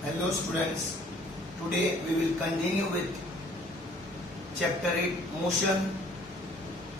Hello students, today we will continue with chapter 8 motion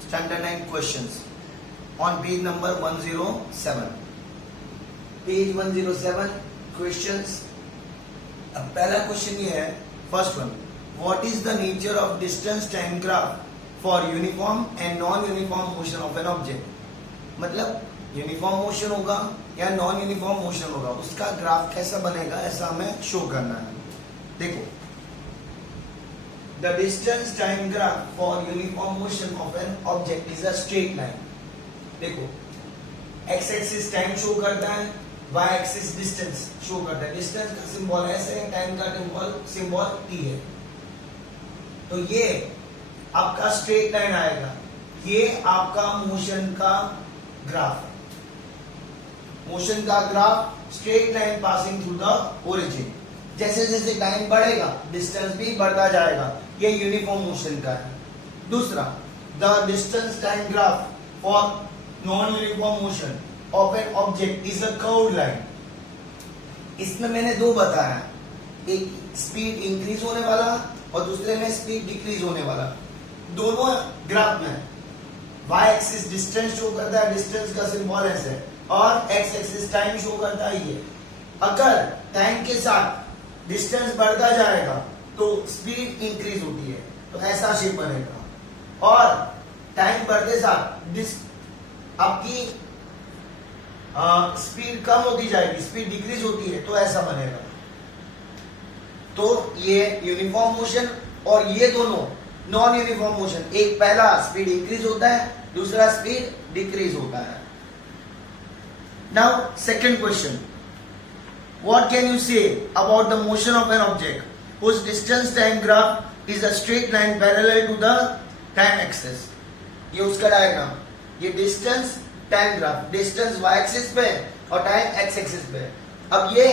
standard 9 questions on page number 107. Page 107 questions. अब पहला question ये है, first one, what is the nature of distance time graph for uniform and non uniform motion of an object. मतलब uniform motion होगा या non uniform motion होगा, उसका graph कैसा बनेगा ऐसा हमें शो करना है. देखो, the distance time graph for uniform motion of N object is a straight line. देखो, एक्स एक्सिस टाइम शो करता है, वाई एक्सिस डिस्टेंस शो करता है. डिस्टेंस का सिंबल एस है, टाइम का सिंबल टी है. तो ये आपका स्ट्रेट लाइन आएगा, ये आपका मोशन का ग्राफ है. मोशन का graph straight line passing through the origin. जैसे जैसे टाइम बढ़ेगा डिस्टेंस भी बढ़ता जाएगा. ये यूनिफॉर्म मोशन का है. दूसरा, the distance time graph for non uniform motion of N object is a curved line. इसमें मैंने दो बताया, एक स्पीड इंक्रीज होने वाला और दूसरे में स्पीड डिक्रीज होने वाला. दोनों ग्राफ में वाई एक्सिस डिस्टेंस शो करता है, डिस्टेंस का सिंबल ऐसे है, और एक्स एक्सिस टाइम शो करता है ये. अगर टाइम के साथ डिस्टेंस बढ़ता जाएगा तो स्पीड इंक्रीज होती है, तो ऐसा शेप बनेगा. और टाइम बढ़ते साथ आपकी स्पीड कम होती जाएगी, स्पीड डिक्रीज होती है, तो ऐसा बनेगा. तो ये यूनिफॉर्म मोशन और ये दोनों नॉन यूनिफॉर्म मोशन. एक पहला स्पीड इंक्रीज होता है, दूसरा स्पीड डिक्रीज होता है. Now, second question. What can you say about the motion of an object whose distance time graph is a straight line parallel to the time axis? ये उसका diagram, ये distance time graph, distance y axis पे और time x axis पे. अब ये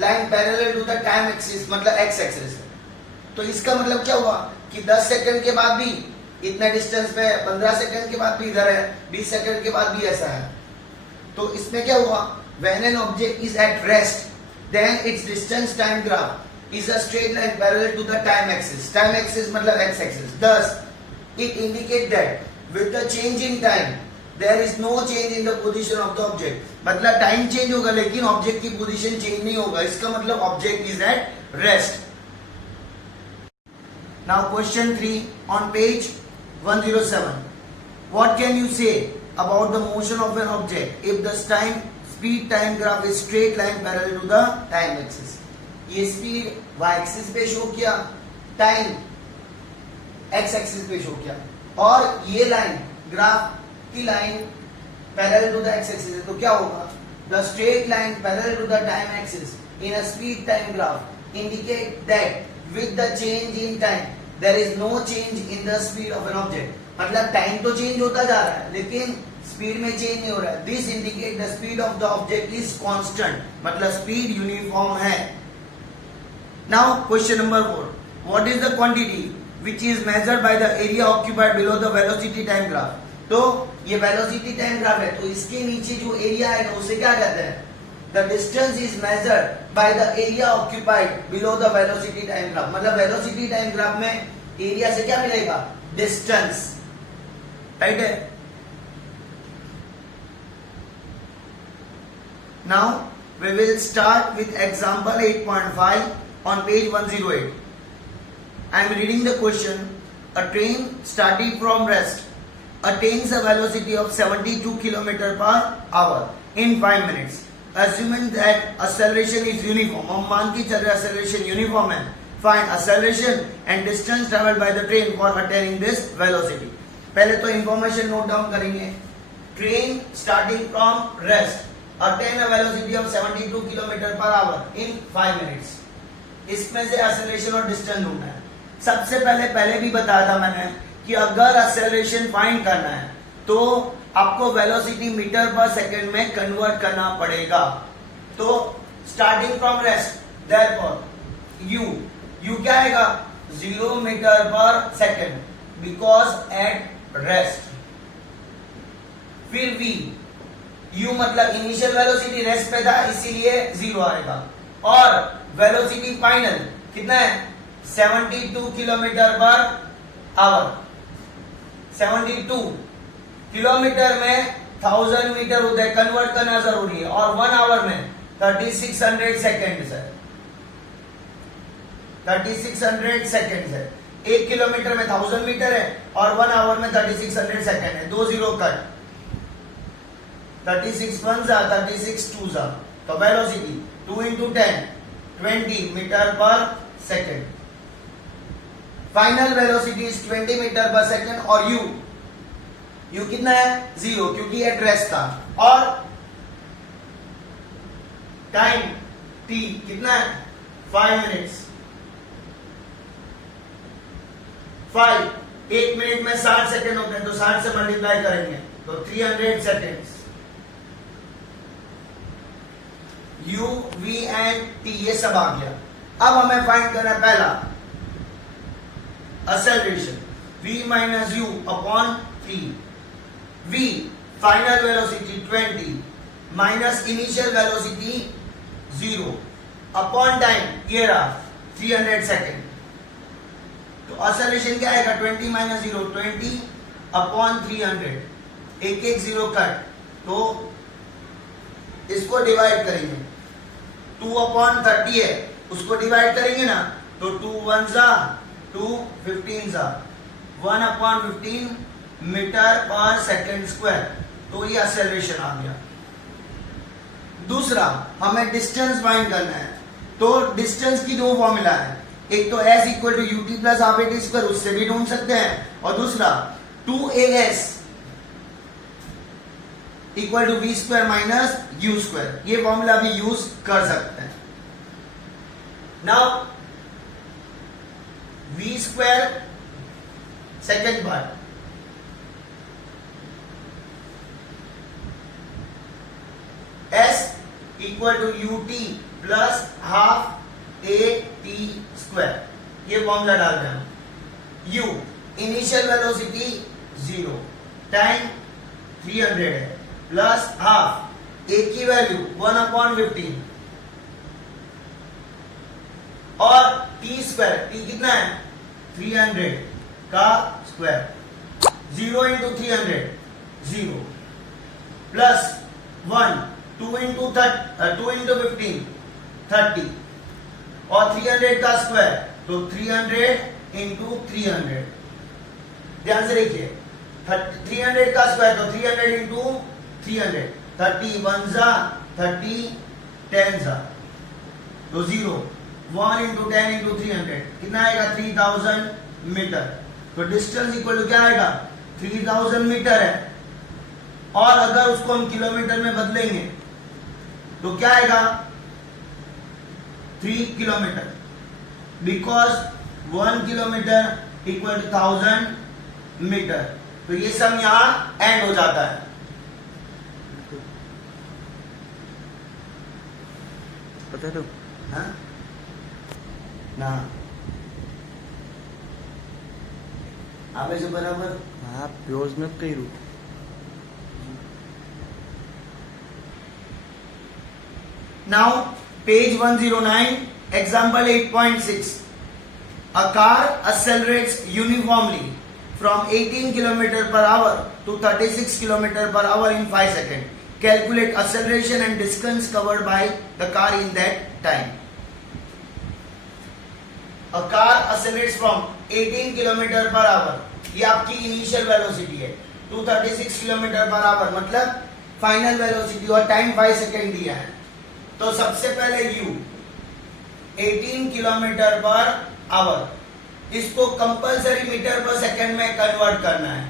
line parallel to the time axis मतलब x axis है. तो इसका मतलब क्या हुआ कि 10 सेकंड के बाद भी इतना डिस्टेंस पे, 15 सेकंड के बाद भी इधर है, 20 सेकंड के बाद भी ऐसा है. तो इसमें क्या हुआ, when an object is at rest then its distance time graph is a straight line parallel to the time axis. Time axis मतलब x axis. thus it indicate that with the change in time there is no change in the position of the object. मतलब time change होगा लेकिन object की position change नहीं होगा. इसका मतलब object is at rest. Now question 3 on page 107. What can you say about the motion of an object if the speed time graph is straight line parallel to the time axis? ये speed y axis पे show किया, time x axis पे show किया, और ये line graph की line parallel to the x axis है. तो क्या होगा, the straight line parallel to the time axis in a speed time graph indicate that with the change in time there is no change in the speed of an object. मतलब time तो change होता जा रहा है लेकिन speed में change नहीं हो रहा है. This indicate the speed of the object is constant, मतलब स्पीड यूनिफॉर्म है. Now question number 4. What is the quantity which is measured by the area occupied below the velocity time graph. तो ये velocity time graph है, तो इसके नीचे जो area है ना उसे क्या कहते हैं, the distance is measured by the area occupied below the velocity time graph. मतलब velocity time graph में एरिया से क्या मिलेगा, डिस्टेंस. राइट है. Now we will start with example 8.5 on page 108. I am reading the question. A train starting from rest attains a velocity of 72 km/h in 5 minutes. Assuming that acceleration is uniform, हम मान के चल रहे acceleration uniform है. Find acceleration and distance traveled by the train for attaining this velocity. पहले तो information note down करेंगे. Train starting from rest attain a velocity of 72 km/h in 5 minutes. इसमें से acceleration और distance ढूंढना है. सबसे पहले भी बताया था मैंने कि अगर acceleration find करना है तो आपको वेलोसिटी मीटर पर सेकंड में कन्वर्ट करना पड़ेगा. तो starting from rest, therefore you क्या आएगा, 0 मीटर पर सेकंड बिकॉज एट रेस्ट. फिर v u मतलब इनिशियल वेलोसिटी रेस्ट पे था इसीलिए 0 आएगा, और वेलोसिटी फाइनल कितना है 72 किलोमीटर पर आवर। 72 किलोमीटर में 1000 मीटर होता है, कन्वर्ट करना जरूरी है, और 1 आवर में 3600 सेकेंड है। 3600 सेकेंड है। 1 किलोमीटर में 1000 मीटर है और 1 आवर में 3600 सेकेंड है। 2 जीरो कट, 36 1 जा 36 2 जा, तो velocity 2 into 10 20 metre per second. Final velocity is 20 metre per second, और यू कितना है 0 क्योंकि एट रेस्ट था, और टाइम t कितना है 5 मिनट्स। 5 1 मिनट में 60 सेकेंड होते हैं, तो 60 से मल्टीप्लाई करेंगे तो 300 seconds. u v and t ये सब आ गया। अब हमें फाइंड करना है पहला acceleration v minus u upon 3। v final velocity 20 minus initial velocity 0 upon time ये रहा 300 सेकेंड। तो acceleration क्या आएगा 20 माइनस 0 20 अपॉन 300, एक एक जीरो कट, तो इसको डिवाइड करेंगे 2 अपॉन 30 है, उसको डिवाइड करेंगे ना तो 2 1 जा 2 15 जा 1 upon 15 metre per second square, तो ये एक्सेलरेशन आ गया। दूसरा हमें डिस्टेंस फाइंड करना है, तो डिस्टेंस की दो फॉर्मूला है, एक तो s equal to u t plus half a t square, उससे भी ढूंढ सकते हैं, और दूसरा 2as equal to v square minus u square, ये फॉर्मूला भी यूज कर सकते हैं। Now v square second part, s equal to u t plus half a t square, ये फॉर्मूला डाल रहे हैं। u इनिशियल वेलोसिटी 0, टाइम 300 है, प्लस हाफ ए की वैल्यू 1 अपॉन 15, और टी स्क्वायर, टी कितना है 300 का स्क्वायर, 0 इंटू 300 0, प्लस 1 2 इंटू 15 30, और 300 का स्क्वायर तो 300 इंटू 300। ध्यान से देखिए 300 का स्क्वायर तो 300 इंटू 300, 30 1 जा 30 10 जा, तो 0 1 इंटू 10 इंटू 300 कितना आएगा 3000 मीटर। तो डिस्टेंस इक्वल टू क्या आएगा 3000 मीटर है, और अगर उसको हम किलोमीटर में बदलेंगे तो क्या आएगा 3 kilometre, because 1 kilometre equal to 1000 metre. तो ये सब यहां एंड हो जाता है। पता तो हाँ? ना आगे से बराबर हाँ प्योज में कई root Now, page 109, example 8.6. A car accelerates uniformly from 18 km per hour to 36 km per hour in 5 seconds. Calculate acceleration and distance covered by the car in that time. A car accelerates from 18 km per hour. ये आपकी initial velocity है, 236 km per hour मतलब final velocity, और time 5 second दिया है। तो सबसे पहले u 18 किलोमीटर पर आवर, इसको कंपलसरी मीटर पर सेकंड में कन्वर्ट करना है।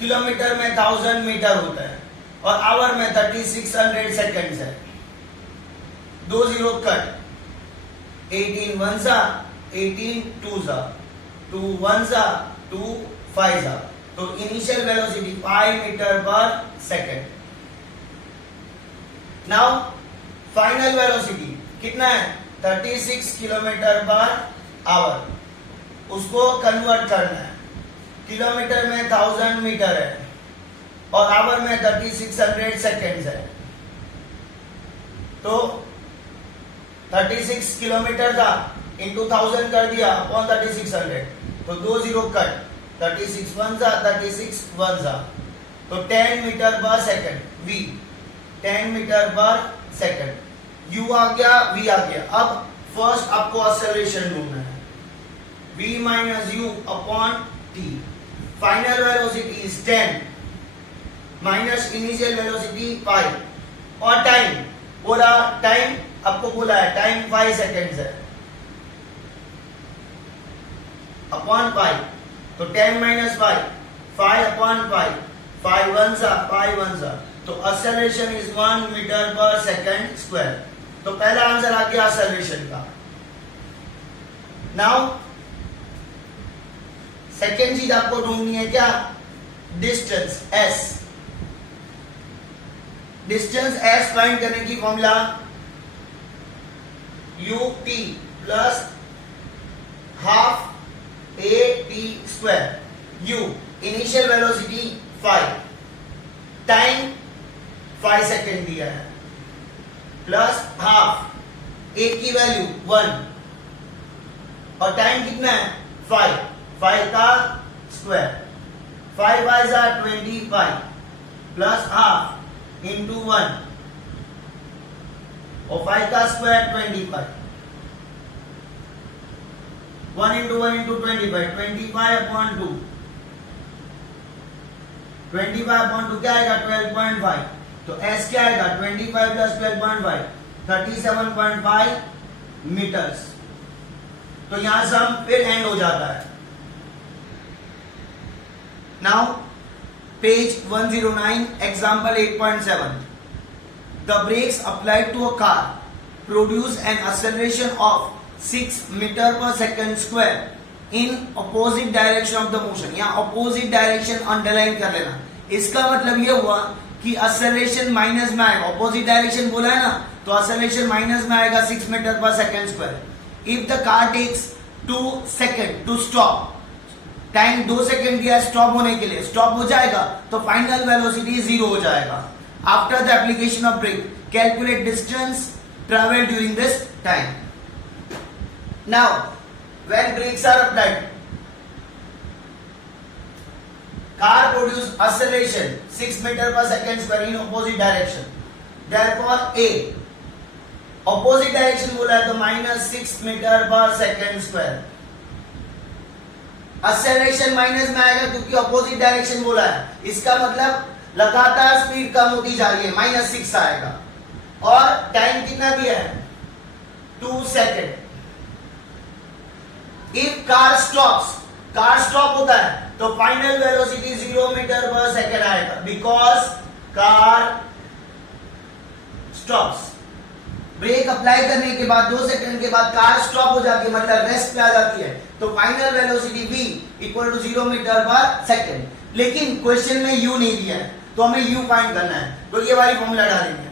किलोमीटर में 1000 मीटर होता है और आवर में 3600 सेकेंड्स है। 2 जीरो कट, 18 1 जा 18 2 जा 2 1 जा 2 5 जा, तो initial velocity 5 metre per second. Now final velocity कितना है 36 किलोमीटर पर आवर, उसको कन्वर्ट करना है। किलोमीटर में 1000 मीटर है और आवर में 3600 सेकेंड्स है। तो 36 किलोमीटर था, इंटू 1000 कर दिया अपॉन 3600, तो 2 जीरो कट, 36 वन जा 36 वन जा, तो 10 मीटर पर सेकंड, v 10 मीटर पर सेकंड, u आ गया, v आ गया। अब फर्स्ट आपको एक्सेलरेशन ढूंढना है, v minus u upon t, final velocity is 10 minus initial velocity 5, और टाइम बोला, टाइम आपको बोला है टाइम 5 सेकेंड्स है, अपॉन 5, तो 10 माइनस 5, 5 अपॉन 5, 5 वन जा, तो एक्सेलरेशन इज 1 मीटर पर सेकंड स्क्वायर। तो पहला आंसर आ गया एक्सेलरेशन का। नाउ सेकेंड चीज आपको ढूंढनी है क्या, distance s। Distance s find करने की formula ut plus half at square. u initial velocity 5, time 5 second दिया है, प्लस हाफ, a की वैल्यू 1, और टाइम कितना है 5, 5 का square, 5 by 25 plus half into 1, और 5 का square 25, 1 into 1 into 25, 25 upon 2, 25 upon 2 क्या आएगा 12.5, तो s क्या आएगा 25 प्लस 12.5, 37.5 मीटर्स। तो यहां से हम फिर एंड हो जाता है। Now page 109 example 8.7, the brakes applied to a car produce an acceleration of 6 meter per second square in opposite direction of the motion। यहाँ opposite direction अंडरलाइन कर लेना, इसका मतलब ये हुआ कि acceleration माइनस में आएगा, opposite direction बोला है ना, तो acceleration माइनस में आएगा 6 मीटर पर second square. If the car takes 2 seconds to stop, time 2 second दिया स्टॉप होने के लिए, स्टॉप हो जाएगा तो फाइनल वेलोसिटी 0 हो जाएगा। After the application of brake calculate distance travel during this time. Now when brakes are applied, car produce acceleration 6 metre पर second square in opposite direction, therefore a opposite direction बोला है तो minus 6 metre पर second square. Acceleration minus में आएगा क्योंकि opposite direction बोला है, इसका मतलब लगातार स्पीड कम होती जा रही है, माइनस 6 आएगा, और टाइम कितना दिया है 2 second. If car stops, car stop होता है तो final velocity 0 metre per second आएगा, because car stops. Break apply करने के बाद 2 सेकंड के बाद कार स्टॉप हो जाती है, मतलब रेस्ट पे आ जाती है, तो final velocity v equal to 0 metre पर सेकंड। लेकिन क्वेश्चन में u नहीं दिया है, तो हमें u फाइंड करना है, तो ये वाली फॉर्मूला डालेंगे,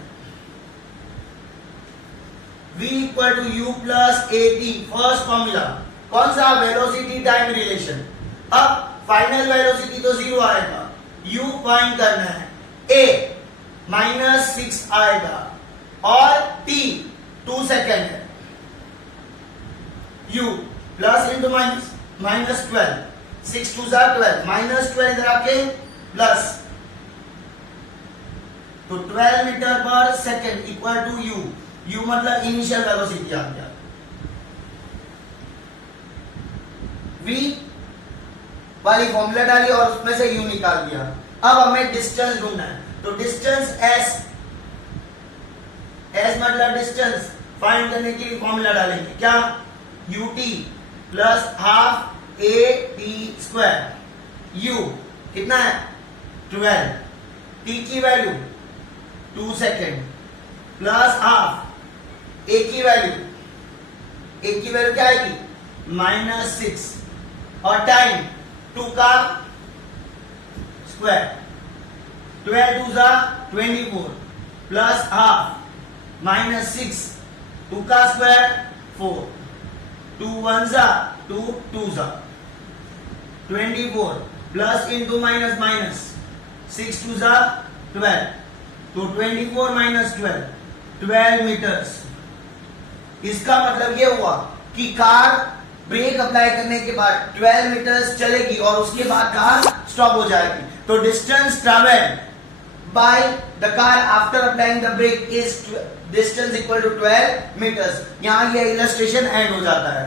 v equal to u plus at। First formula कौन सा, वेलोसिटी टाइम रिलेशन। अब फाइनल वेलोसिटी तो 0 आएगा, u फाइंड करना है, a माइनस 6 आएगा, और t 2 सेकेंड है, u plus into minus, minus 12, 6 2 जा 12, माइनस 12 इधर आके प्लस, तो 12 metre per second equal to u, u मतलब इनिशियल वेलोसिटी आ गया, v वाली फॉर्मूला डाली और उसमें से u निकाल दिया। अब हमें डिस्टेंस ढूंढना है, तो डिस्टेंस s मतलब डिस्टेंस फाइंड करने के लिए फॉर्मूला डालेंगे क्या, ut plus half at square. u कितना है 12, t की value 2 second plus half a की वैल्यू क्या आएगी माइनस 6, और टाइम 2 का स्क्वायर, 12 2 जा 24 प्लस हाफ माइनस 6, 2 का स्क्वायर 4, 2 1 जा 2 2 जा 24 प्लस इंटू माइनस माइनस 6 2 जा 12, तो 24 माइनस 12 12 मीटर्स। इसका मतलब ये हुआ कि कार ब्रेक अप्लाई करने के बाद 12 मीटर्स चलेगी और उसके बाद कार स्टॉप हो जाएगी। तो distance travelled by the car after applying the brake is distance equal to 12 metres. यहां ये इलस्ट्रेशन एंड हो जाता है।